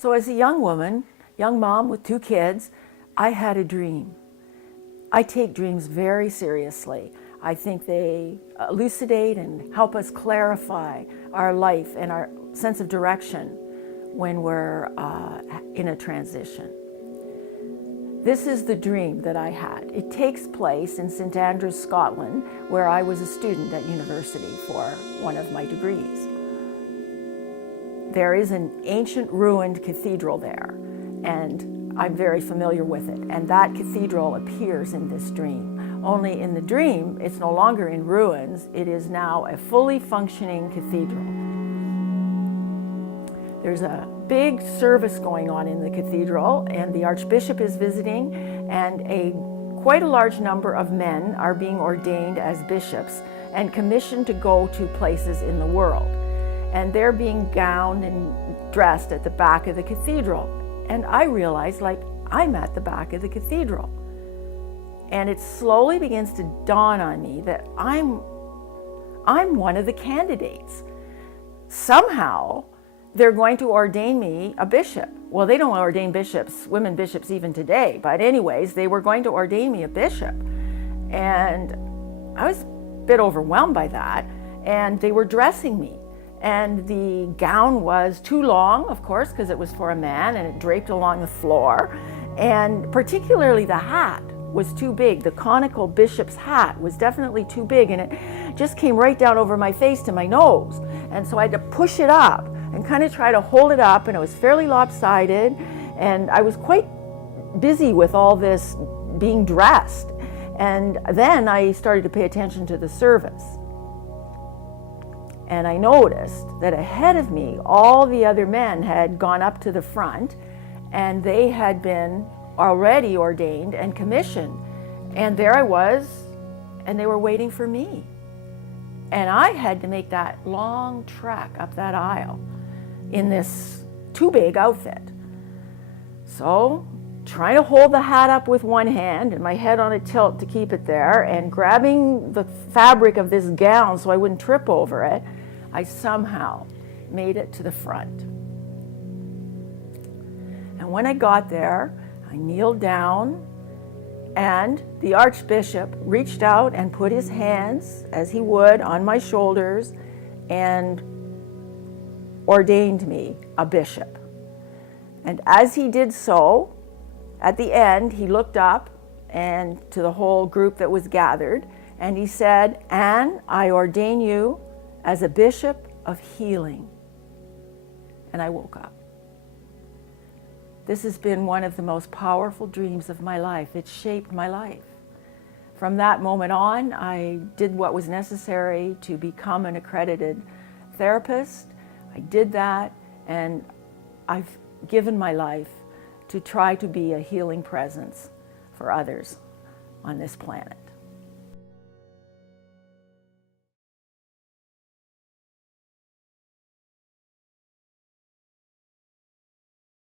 So as a young woman, young mom with 2 kids, I had a dream. I take dreams very seriously. I think they elucidate and help us clarify our life and our sense of direction when we're in a transition. This is the dream that I had. It takes place in St Andrews, Scotland, where I was a student at university for one of my degrees. There is an ancient ruined cathedral there, and I'm very familiar with it. And that cathedral appears in this dream. Only in the dream, it's no longer in ruins. It is now a fully functioning cathedral. There's a big service going on in the cathedral, and the Archbishop is visiting, and quite a large number of men are being ordained as bishops and commissioned to go to places in the world. And they're being gowned and dressed at the back of the cathedral. And I realized, like, I'm at the back of the cathedral. And it slowly begins to dawn on me that I'm one of the candidates. Somehow, they're going to ordain me a bishop. Well, they don't ordain bishops, women bishops even today, but anyways, they were going to ordain me a bishop. And I was a bit overwhelmed by that, and they were dressing me. And the gown was too long, of course, because it was for a man, and it draped along the floor. And particularly the hat was too big. The conical bishop's hat was definitely too big, and it just came right down over my face to my nose. And so I had to push it up and kind of try to hold it up, and it was fairly lopsided. And I was quite busy with all this being dressed. And then I started to pay attention to the service. And I noticed that ahead of me, all the other men had gone up to the front, and they had been already ordained and commissioned. And there I was, and they were waiting for me. And I had to make that long trek up that aisle in this too big outfit. So, trying to hold the hat up with one hand and my head on a tilt to keep it there, and grabbing the fabric of this gown so I wouldn't trip over it, I somehow made it to the front. And when I got there, I kneeled down, and the Archbishop reached out and put his hands, as he would, on my shoulders and ordained me a bishop. And as he did so, at the end, he looked up and to the whole group that was gathered, and he said, "Anne, I ordain you as a bishop of healing." And I woke up. This has been one of the most powerful dreams of my life. It shaped my life. From that moment on, I did what was necessary to become an accredited therapist. I did that, and I've given my life to try to be a healing presence for others on this planet.